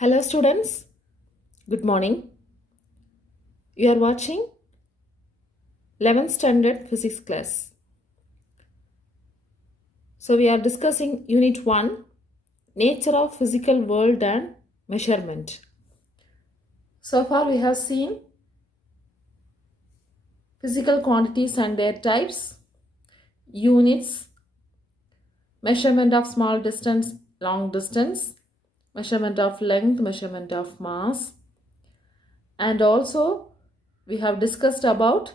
Hello students, good morning. You are watching 11th standard physics class. So we are discussing unit 1, nature of physical world and measurement. So far we have seen physical quantities and their types, units, measurement of small distance, long distance, measurement of length, measurement of mass, and also we have discussed about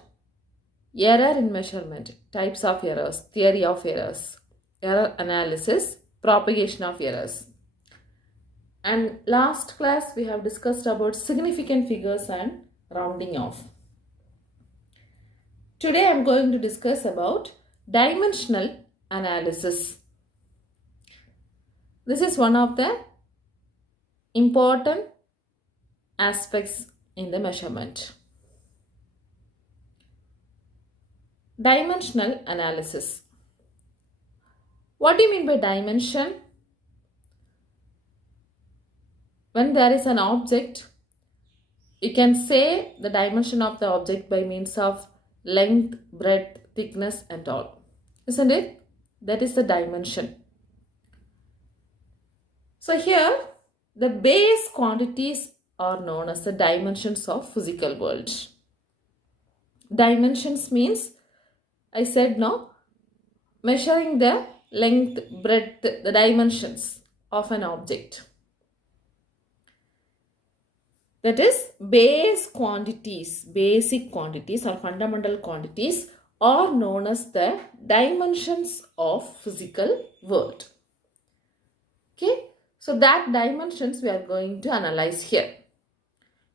error in measurement, types of errors, theory of errors, error analysis, propagation of errors. And last class we have discussed about significant figures and rounding off. Today I am going to discuss about dimensional analysis. This is one of the important aspects in the measurement. Dimensional analysis. What do you mean by dimension? When there is an object, you can say the dimension of the object by means of length, breadth, thickness and all. Isn't it? That is the dimension. So here, the base quantities are known as the dimensions of physical world. Dimensions means, I said no, measuring the length, breadth, the dimensions of an object. That is, base quantities, basic quantities or fundamental quantities are known as the dimensions of physical world. Okay, so that dimensions we are going to analyze here.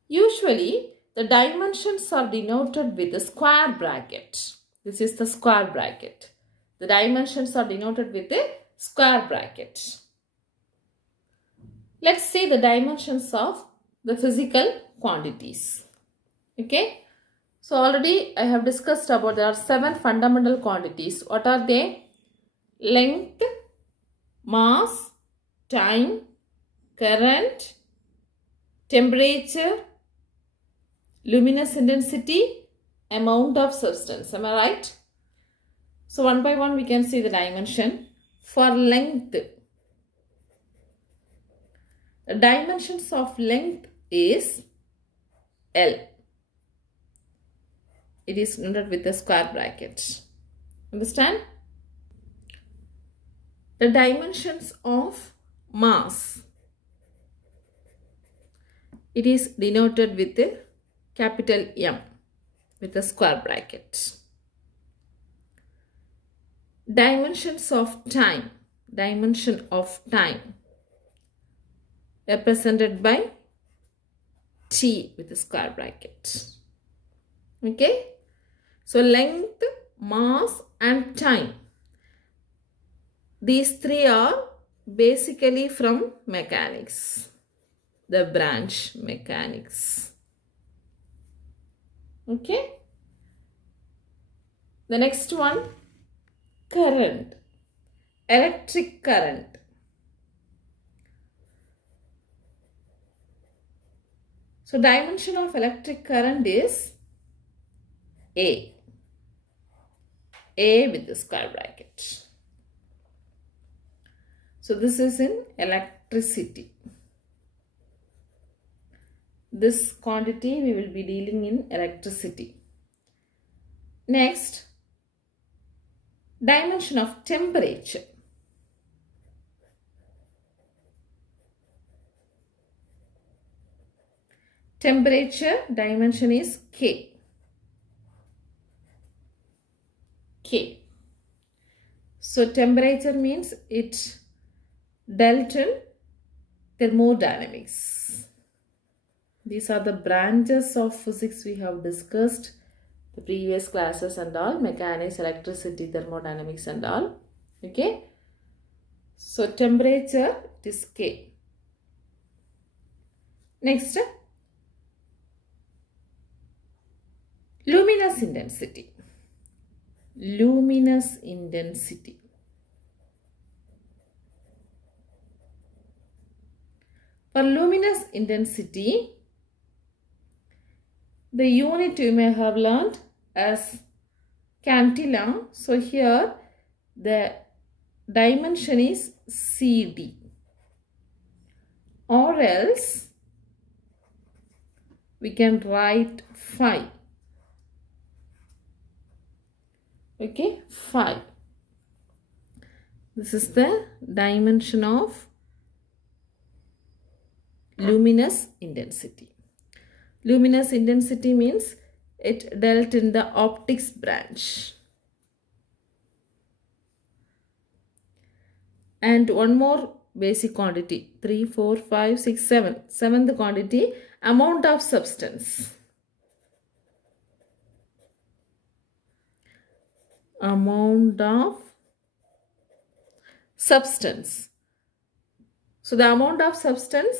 Usually, the dimensions are denoted with a square bracket. This is the square bracket. The dimensions are denoted with a square bracket. Let's see the dimensions of the physical quantities. Okay. So already I have discussed about there are 7 fundamental quantities. What are they? Length, mass, time, current, temperature, luminous intensity, amount of substance. Am I right? So one by one we can see the dimension. For length, the dimensions of length is L. It is noted with a square bracket. Understand? The dimensions of mass, it is denoted with a capital M with a square bracket. Dimensions of time, dimension of time represented by T with a square bracket. Okay. So length, mass and time. These three are basically from mechanics, the branch mechanics. Okay. The next one, current, electric current. So dimension of electric current is A. A with the square bracket. So this is in electricity. This quantity we will be dealing in electricity. Next, dimension of temperature. Temperature dimension is K. K. So temperature means it dealt in thermodynamics. These are the branches of physics we have discussed the previous classes and all, mechanics, electricity, thermodynamics and all. Okay. So temperature is K. Next, luminous intensity. Luminous intensity. For luminous intensity, the unit you may have learned as cantilla. So here the dimension is CD, or else we can write phi. Okay, phi. This is the dimension of luminous intensity. Luminous intensity means it dealt in the optics branch. And one more basic quantity, 3, 4, 5, 6, 7. Seventh quantity, amount of substance. Amount of substance. So the amount of substance,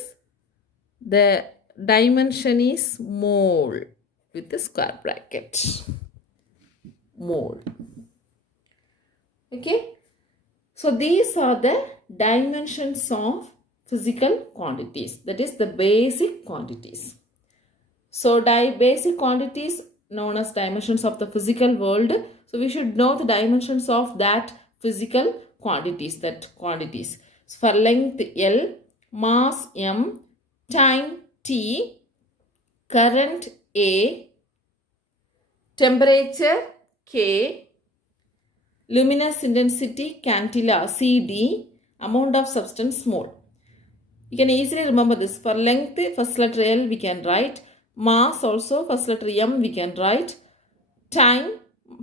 the dimension is mole with the square bracket. Mole. Okay. So these are the dimensions of physical quantities. That is the basic quantities. So basic quantities known as dimensions of the physical world. So we should know the dimensions of that physical quantities. So for length L, mass M, time T, current A, temperature K, luminous intensity cantilla CD, amount of substance mole. You can easily remember this. For length, first letter L we can write. Mass also, first letter M we can write. Time,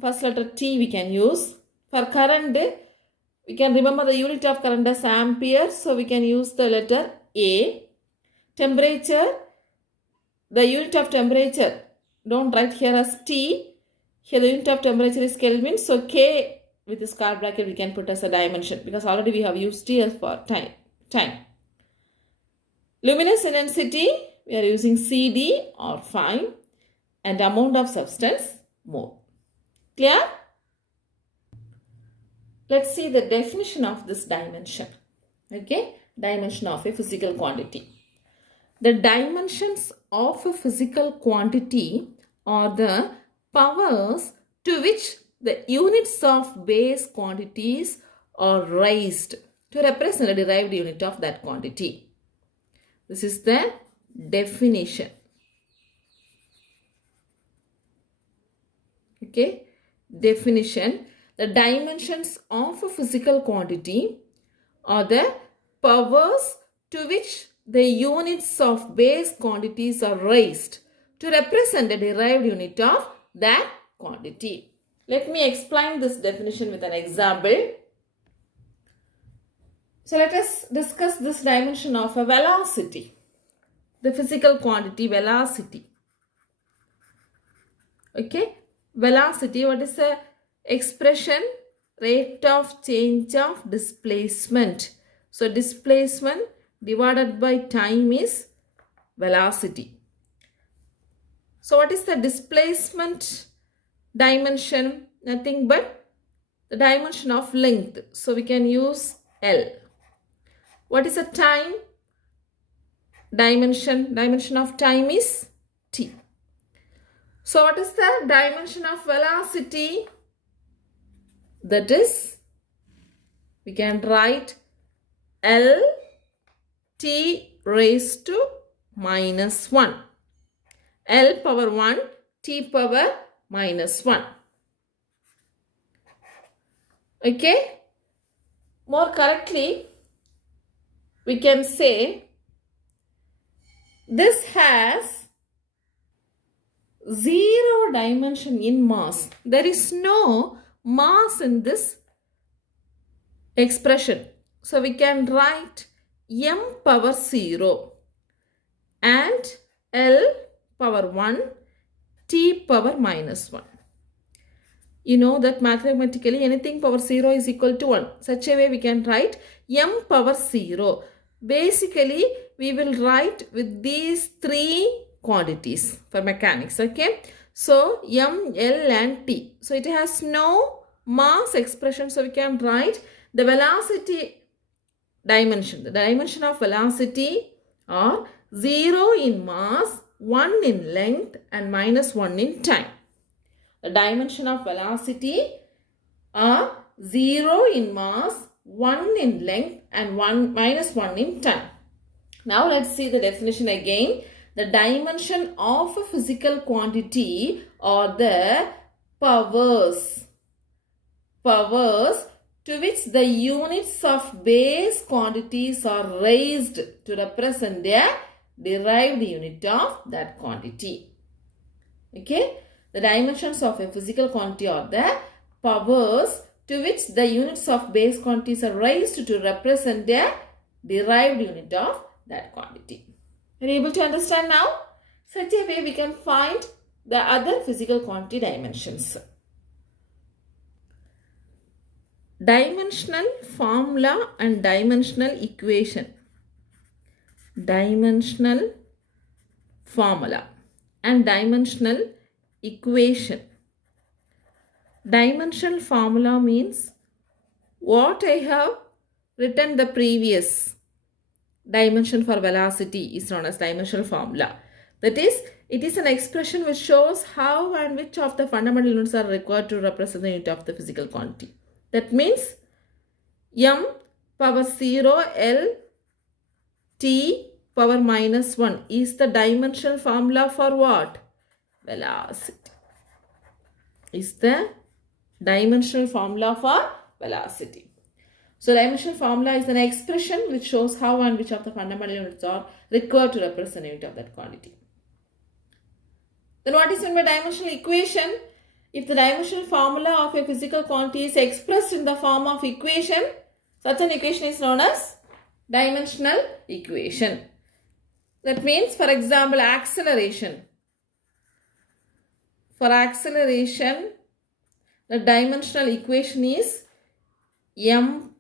first letter T we can use. For current, we can remember the unit of current as ampere. So we can use the letter A. Temperature, the unit of temperature, don't write here as T. Here the unit of temperature is Kelvin. So K with the square bracket we can put as a dimension, because already we have used T as for time. Luminous intensity, we are using CD or phi, and amount of substance mole. Clear? Let's see the definition of this dimension. Okay, dimension of a physical quantity. The dimensions of a physical quantity are the powers to which the units of base quantities are raised to represent a derived unit of that quantity. This is the definition. Okay, definition. The dimensions of a physical quantity are the powers to which the units of base quantities are raised to represent a derived unit of that quantity. Let me explain this definition with an example. So let us discuss this dimension of a velocity. The physical quantity velocity. Okay, velocity, what is the expression? Rate of change of displacement. So displacement divided by time is velocity. So what is the displacement dimension? Nothing but the dimension of length. So we can use L. What is the time? Dimension of time is T. So what is the dimension of velocity? That is, we can write L T raised to minus 1. L power 1, T power minus 1. Okay? More correctly, we can say this has 0 dimension in mass. There is no mass in this expression. So we can write M power 0 and L power 1, T power minus 1. You know that mathematically anything power 0 is equal to 1. Such a way we can write M power 0. Basically, we will write with these 3 quantities for mechanics. Okay. So, M, L and T. So, it has no mass expression. So, we can write the velocity dimension. The dimension of velocity are 0 in mass, 1 in length and minus 1 in time. The dimension of velocity are 0 in mass, 1 in length and minus 1 in time. Now let's see the definition again. The dimension of a physical quantity are the powers to which the units of base quantities are raised to represent a derived unit of that quantity. Okay, the dimensions of a physical quantity are the powers to which the units of base quantities are raised to represent a derived unit of that quantity. Are you able to understand now? Such a way we can find the other physical quantity dimensions. Dimensional formula and dimensional equation. Dimensional formula and dimensional equation. Dimensional formula means what I have written the previous dimension for velocity is known as dimensional formula. That is, it is an expression which shows how and which of the fundamental units are required to represent the unit of the physical quantity. That means m power 0 L t power minus 1 is the dimensional formula for what? Velocity. Is the dimensional formula for velocity. So dimensional formula is an expression which shows how and which of the fundamental units are required to represent the unit of that quantity. Then what is meant by dimensional equation? If the dimensional formula of a physical quantity is expressed in the form of equation, such an equation is known as dimensional equation. That means, for example, acceleration. For acceleration, the dimensional equation is m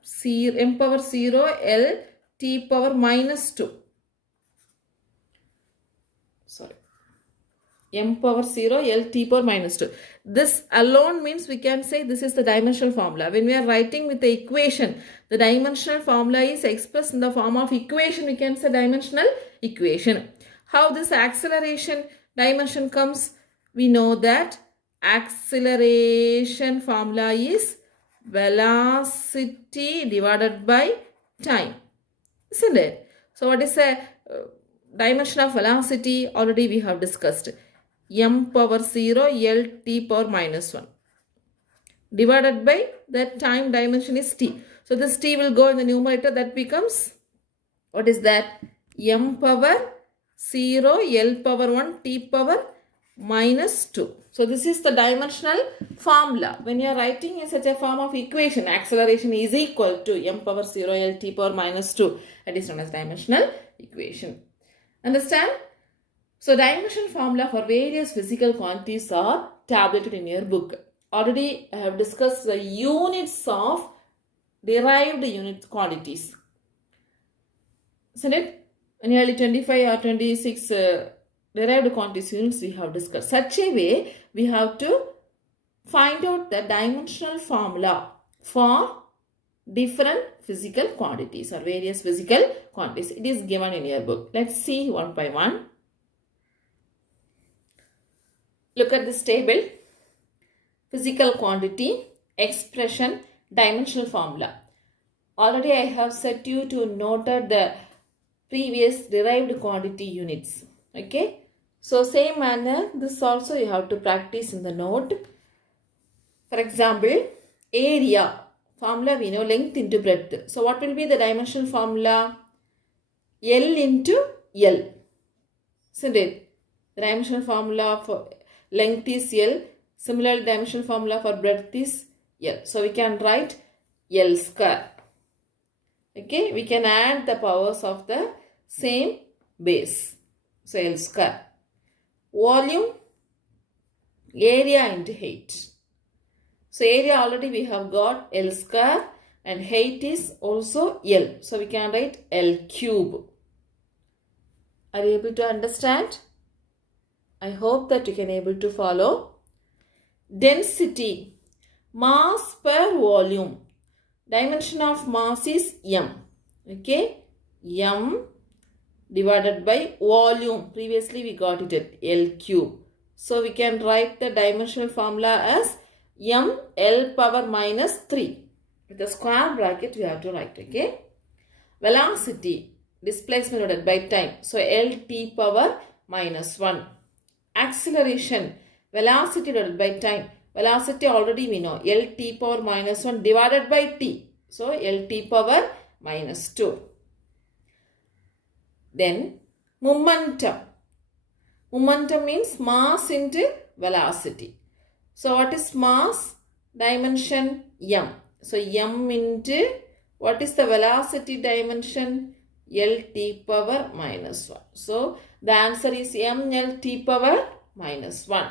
power 0 L t power minus 2. M power 0 L t power minus 2. This alone means we can say this is the dimensional formula. When we are writing with the equation, the dimensional formula is expressed in the form of equation. We can say dimensional equation. How this acceleration dimension comes? We know that acceleration formula is velocity divided by time. Isn't it? So what is the dimension of velocity? Already we have discussed. M power 0 L t power minus 1 divided by that time dimension is t. So this t will go in the numerator. That becomes, what is that? M power 0 L power 1 t power minus 2. So this is the dimensional formula. When you are writing in such a form of equation, acceleration is equal to m power 0 L t power minus 2. That is known as dimensional equation. Understand? So dimensional formula for various physical quantities are tabulated in your book. Already I have discussed the units of derived unit quantities. Isn't it? Nearly 25 or 26 derived quantities units we have discussed. Such a way we have to find out the dimensional formula for different physical quantities or various physical quantities. It is given in your book. Let's see one by one. Look at this table. Physical quantity, expression, dimensional formula. Already I have set you to note the previous derived quantity units. Okay. So same manner, this also you have to practice in the note. For example, area. Formula we know, length into breadth. So what will be the dimensional formula? L into L. Isn't it? The dimensional formula for length is L. Similarly, dimensional formula for breadth is L. So we can write L square. Okay, we can add the powers of the same base. So L square. Volume, area into height. So area already we have got L square and height is also L. So we can write L cube. Are you able to understand? I hope that you can able to follow. Density, mass per volume. Dimension of mass is m. Okay, m divided by volume. Previously we got it at L cube. So we can write the dimensional formula as m L power minus 3. With a square bracket we have to write, okay. Velocity, displacement divided by time. So L t power minus 1. Acceleration, velocity divided by time. Velocity already we know, L t power minus 1 divided by t. So L t power minus 2. Then momentum. Momentum means mass into velocity. So what is mass? Dimension m. So m into what is the velocity dimension? L t power minus 1. So the answer is m L t power minus 1.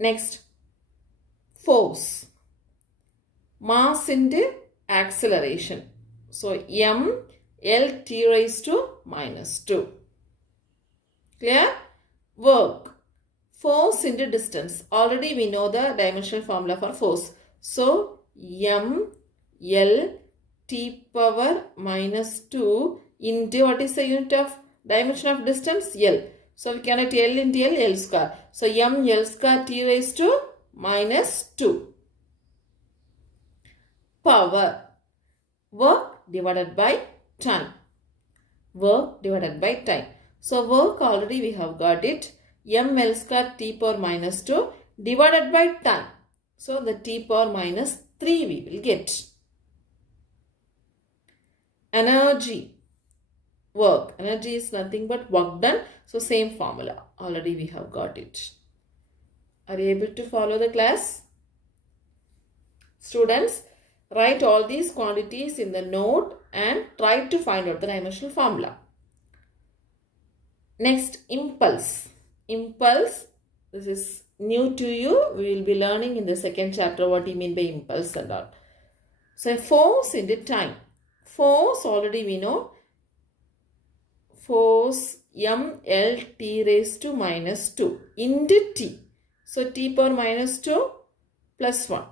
Next, force. Mass into acceleration. So m L t raised to minus 2. Clear? Work. Force into distance. Already we know the dimensional formula for force. So m L t power minus 2 into what is the unit of dimension of distance? L. So we can write L into L square. So m L square t raised to minus 2. Power. Work divided by time. Work divided by time. So work already we have got it. M L square t power minus 2 divided by time. So the t power minus 3 we will get. Energy. Work. Energy is nothing but work done. So same formula. Already we have got it. Are you able to follow the class? Students, write all these quantities in the note and try to find out the dimensional formula. Next, impulse. Impulse, this is new to you. We will be learning in the second chapter what you mean by impulse and all. So, force into time. Force already we know. Force m L t raised to minus 2 into t. So, t power minus 2 plus 1.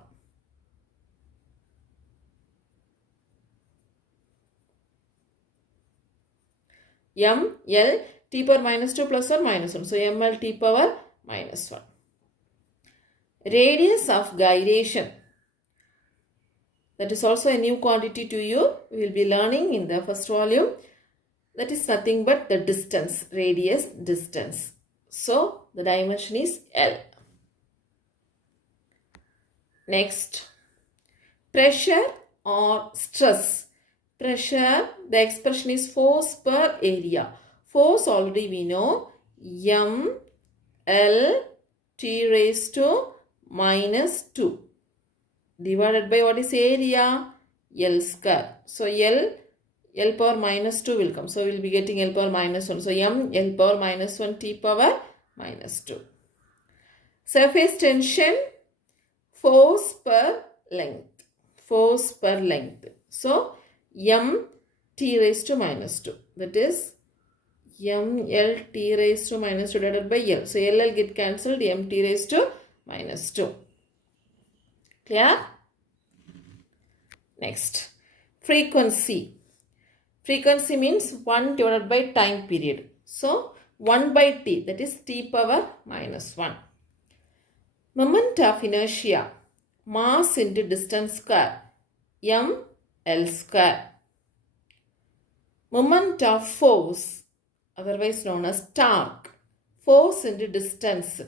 M L t power minus 2 plus 1 minus 1. So, m L t power minus 1. Radius of gyration. That is also a new quantity to you. We will be learning in the first volume. That is nothing but the distance. Radius, distance. So, the dimension is L. Next, pressure or stress. Pressure, the expression is force per area. Force already we know, m L t raised to minus 2 divided by what is area? L square. So L power minus 2 will come. So we will be getting L power minus 1. So m L power minus 1 t power minus 2. Surface tension, force per length. Force per length. So m t raised to minus 2. That is m L t raised to minus 2 divided by L. So L get cancelled. M t raised to minus 2. Clear? Next, frequency. Frequency means 1 divided by time period. So 1 by t, that is t power minus 1. Moment of inertia, mass into distance square, m L square. Moment of force, otherwise known as torque, force into distance,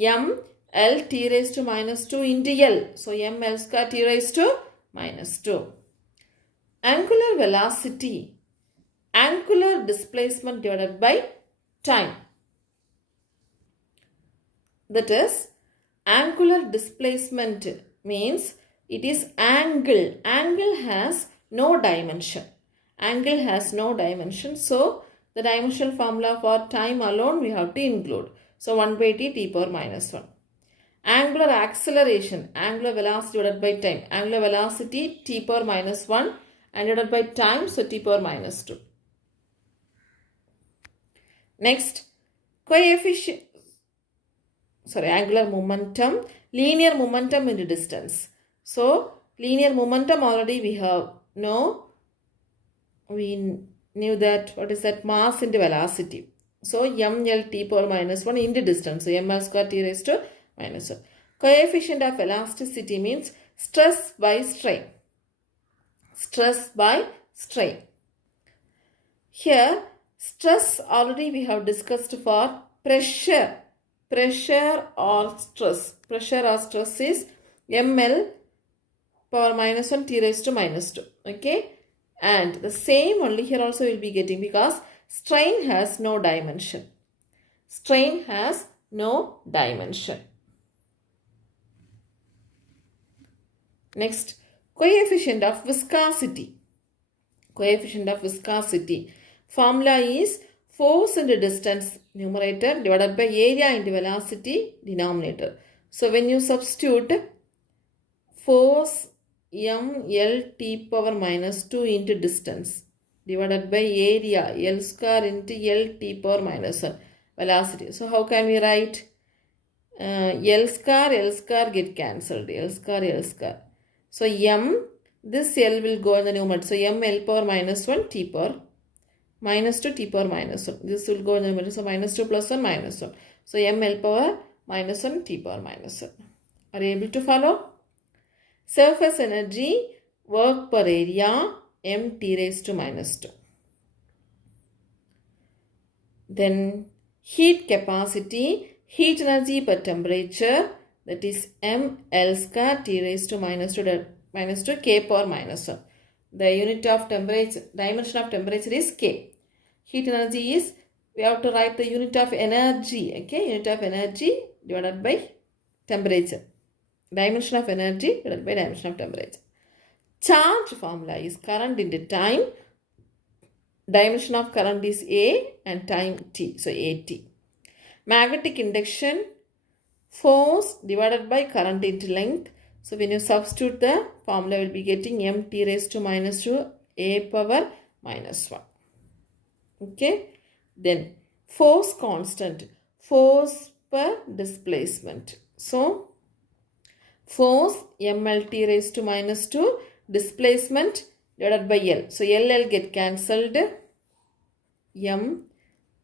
m L t raised to minus 2 into L. So m L square t raised to minus 2. Angular velocity, angular displacement divided by time. That is, angular displacement means it is angle. Angle has no dimension. Angle has no dimension. So, the dimensional formula for time alone we have to include. So, 1 by t power minus 1. Angular acceleration, angular velocity divided by time. Angular velocity t power minus 1 and divided by time, so t power minus 2. Next, angular momentum, linear momentum into distance. So, Linear momentum already we have we knew that what is that, mass into velocity. So ml t power minus 1 into distance. So ml square t raised to minus 1. Coefficient of elasticity means stress by strain. Stress by strain. Here stress already we have discussed for pressure. Pressure or stress. Pressure or stress is ml power minus 1 t raised to minus 2. Okay. And the same only here also we will be getting, because strain has no dimension. Strain has no dimension. Next, coefficient of viscosity. Coefficient of viscosity. Formula is force into distance numerator divided by area into velocity denominator. So when you substitute force ml t power minus 2 into distance divided by area L square into L t power minus 1 velocity. So how can we write? L square get cancelled. L square. So this L will go in the numerator. So ml power minus 1 t power minus 2 t power minus 1. This will go in the numerator. So minus 2 plus 1 minus 1. So ml power minus 1 t power minus 1. Are you able to follow? Surface energy, work per area, m t raised to minus 2. Then heat capacity, heat energy per temperature, that is m L square t raised to minus 2 K power minus 1. The unit of temperature, dimension of temperature is K. Heat energy is, we have to write the unit of energy, okay, unit of energy divided by temperature. Dimension of energy divided by dimension of temperature. Charge formula is current into time. Dimension of current is A and time T. So AT. Magnetic induction, force divided by current into length. So when you substitute the formula, will be getting m t raised to minus 2 A power minus 1. Okay. Then force constant. Force per displacement. So force ml t raised to minus 2, displacement divided by L. So L get cancelled. M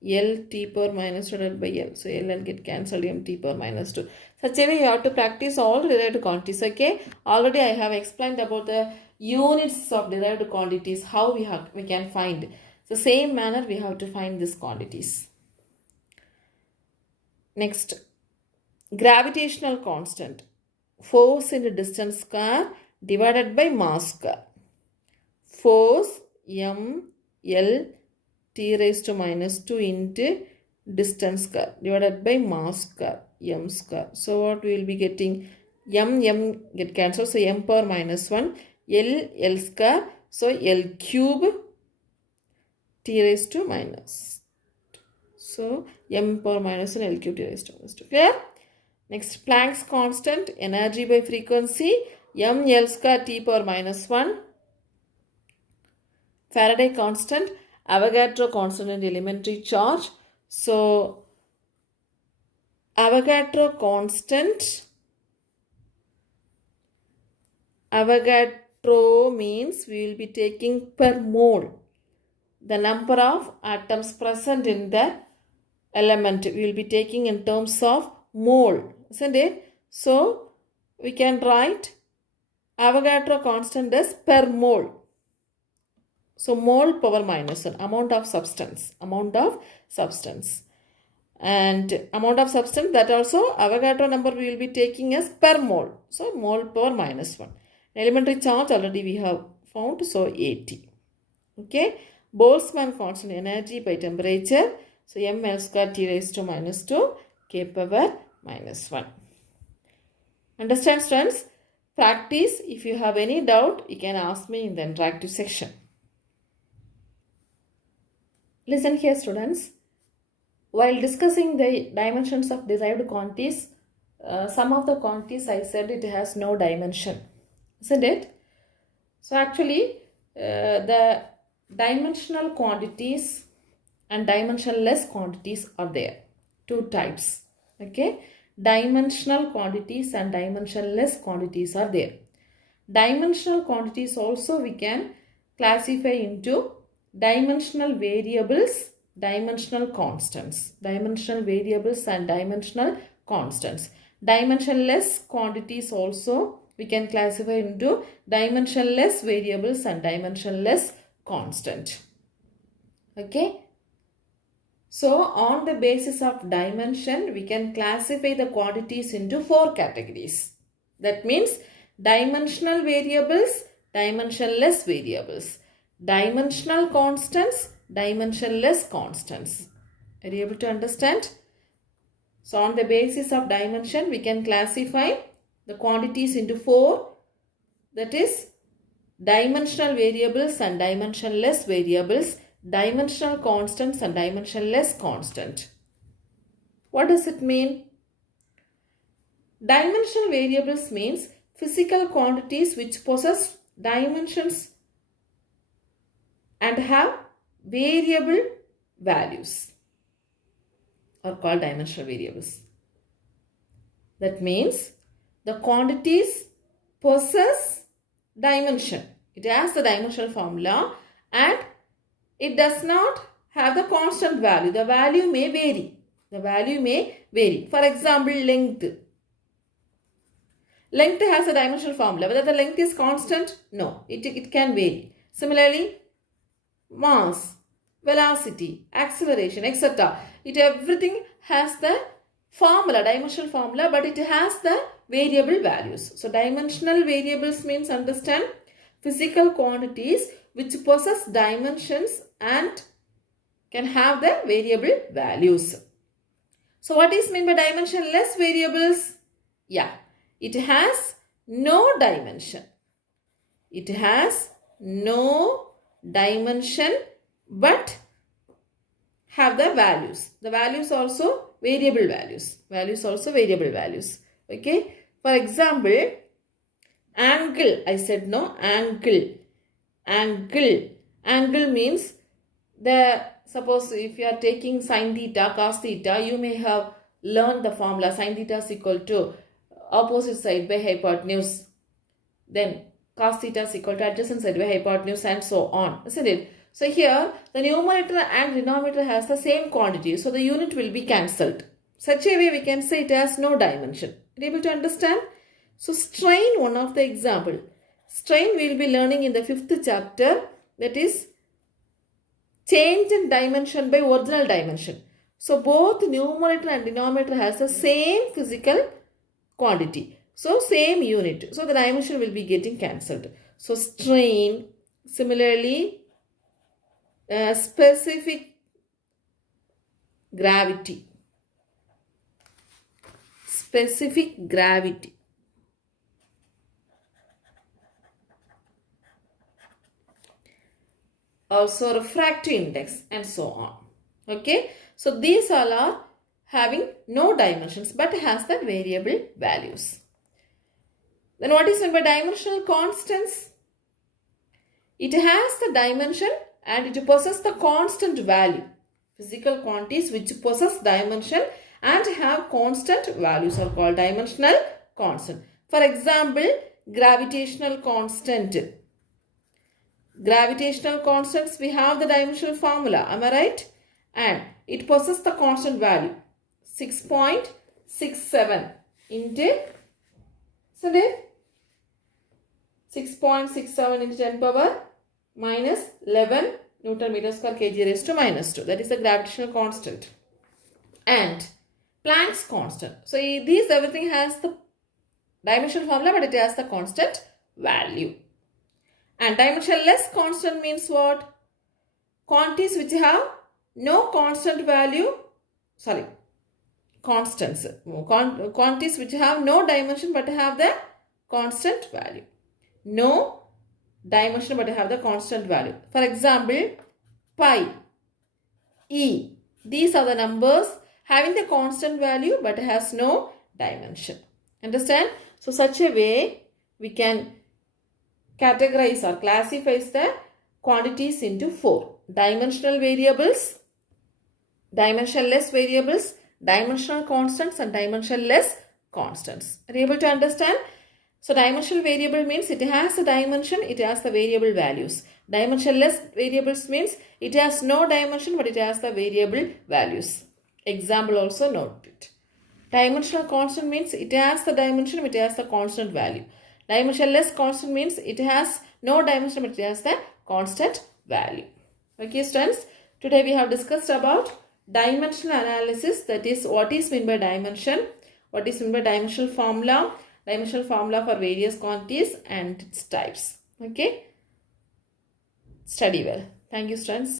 L t power minus 2 divided by L. So L get cancelled, m t power minus 2. Such a way you have to practice all derived quantities. Okay. Already I have explained about the units of derived quantities, how we can find. The same manner we have to find these quantities. Next, gravitational constant. Force into distance square divided by mass square. Force m L t raised to minus 2 into distance square divided by mass square m square. So what we will be getting? M get cancelled. So m power minus 1 L square. So L cube t raised to minus. So m power minus 1 L cube t raised to minus 2. Clear? Next, Planck's constant, energy by frequency, ml square t power minus 1. Faraday constant, Avogadro constant and elementary charge. So, Avogadro constant, Avogadro means we will be taking per mole. The number of atoms present in the element we will be taking in terms of mole. Isn't it? So, we can write Avogadro constant as per mole. So, mole power minus 1, amount of substance. And amount of substance, that also Avogadro number we will be taking as per mole. So, mole power minus 1. Elementary charge already we have found. So, 80. Okay. Boltzmann constant, energy by temperature. So, ml square t raised to minus 2 K power minus 1. Understand, students? Practice. If you have any doubt, you can ask me in the interactive section. Listen here, students. While discussing the dimensions of derived quantities, some of the quantities I said it has no dimension. Isn't it? So actually, the dimensional quantities and dimensionless quantities are there. Two types. Okay. Dimensional quantities and dimensionless quantities are there. Dimensional quantities also we can classify into dimensional variables, dimensional constants. Dimensional variables and dimensional constants. Dimensionless quantities also we can classify into dimensionless variables and dimensionless constant. Okay. So on the basis of dimension, we can classify the quantities into 4 categories. That means dimensional variables, dimensionless variables, dimensional constants, dimensionless constants. Are you able to understand? So on the basis of dimension, we can classify the quantities into 4. That is dimensional variables and dimensionless variables, dimensional constants and dimensionless constant. What does it mean? Dimensional variables means physical quantities which possess dimensions and have variable values are called dimensional variables. That means the quantities possess dimension. It has the dimensional formula and it does not have the constant value. The value may vary. The value may vary. For example, length. Length has a dimensional formula. Whether the length is constant? No. It can vary. Similarly, mass, velocity, acceleration, etc. Everything has the formula, dimensional formula, but it has the variable values. So, dimensional variables means understand physical quantities which possess dimensions and can have the variable values. So, what is meant by dimensionless variables? Yeah, it has no dimension. It has no dimension but have the values. The values also variable values. Values also variable values. Okay. For example, angle. I said no, angle. Angle. Angle means suppose if you are taking sin theta, cos theta, you may have learned the formula sin theta is equal to opposite side by hypotenuse. Then cos theta is equal to adjacent side by hypotenuse and so on. Isn't it? So here the numerator and denominator has the same quantity. So the unit will be cancelled. Such a way we can say it has no dimension. Are you able to understand? So strain, one of the example. Strain we will be learning in the 5th chapter, that is change in dimension by original dimension. So both numerator and denominator has the same physical quantity. So same unit. So the dimension will be getting cancelled. So strain, similarly specific gravity. Specific gravity. Also refractive index and so on. Okay. So these all are having no dimensions but has the variable values. Then what is meant by dimensional constants? It has the dimension and it possesses the constant value. Physical quantities which possess dimension and have constant values are called dimensional constant. For example, gravitational constant. Gravitational constants, we have the dimensional formula. Am I right? And it possesses the constant value. 6.67 into, isn't it? 6.67 into 10 power minus 11 Newton meter square kg raised to minus 2. That is the gravitational constant. And Planck's constant. So these everything has the dimensional formula but it has the constant value. And dimensionless constant means what? Quantities which have no constant value. Sorry. Constants. Quantities which have no dimension but have the constant value. No dimension but have the constant value. For example, pi, e. These are the numbers having the constant value but has no dimension. Understand? So such a way we can categorize or classify the quantities into 4. Dimensional variables, dimensionless variables, dimensional constants and dimensionless constants. Are you able to understand? So dimensional variable means it has a dimension, it has the variable values. Dimensionless variables means it has no dimension but it has the variable values. Example also note it. Dimensional constant means it has the dimension, it has the constant value. Dimensionless constant means it has no dimension but it has the constant value. Okay students, today we have discussed about dimensional analysis, that is what is meant by dimension, what is meant by dimensional formula for various quantities and its types. Okay, study well. Thank you students.